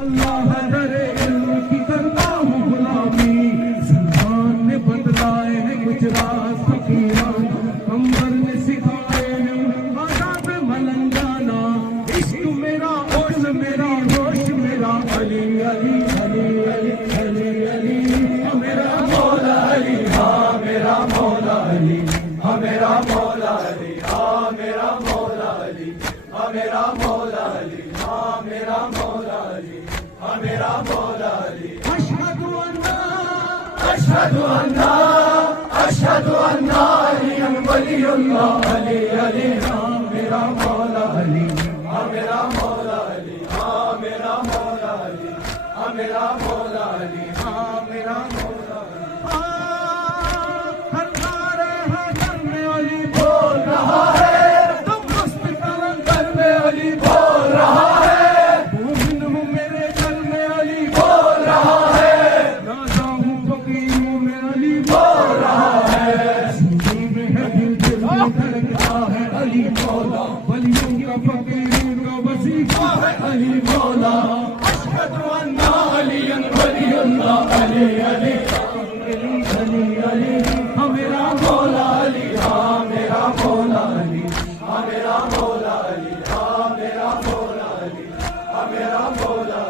اللہ در علم کی کرتا ہوں غلامی، سلطان نے بدلائے ہیں کچھ راز فقیران، قمر نے سکھائے ہیں آداب ملنگانا، عشق میرا ہوش میرا ہوش میرا علی علی علی علی علی علی، میرا مولا علی، ہاں میرا مولا علی، ہاں میرا مولا علی، ہاں میرا مولا علی، ہاں میرا مولا علی، ہاں میرا مولا علی، ہاں میرا مولا علی۔ اشہد ان اشہد ان علی ولی اللہ، علی علی، ہاں میرا مولا علی، ہاں میرا مولا علی، ہاں میرا مولا علی، ہاں میرا مولا علی، ہاں میرا مولا علی۔ ہر نعرے حیدر میں علی بول رہا ہے، تم مست کلندر میں علی بول رہا ہے، مومن ہوں میرے دل میں علی بول رہا ہے، نازا ہوں فقیروں میں علی بول رہا ہے، سنی میں ہے دل دل میں دھڑکتا ہے علی مولا، ولیوں کا فقیروں کا وظیفہ ہے علی مولا۔ اشہد ان علی ولی اللہ، علی علی علی علی، ہاں میرا مولا علی، ہاں میرا مولا علی، ہاں میرا مولا علی، ہاں میرا مولا علی، ہاں میرا مولا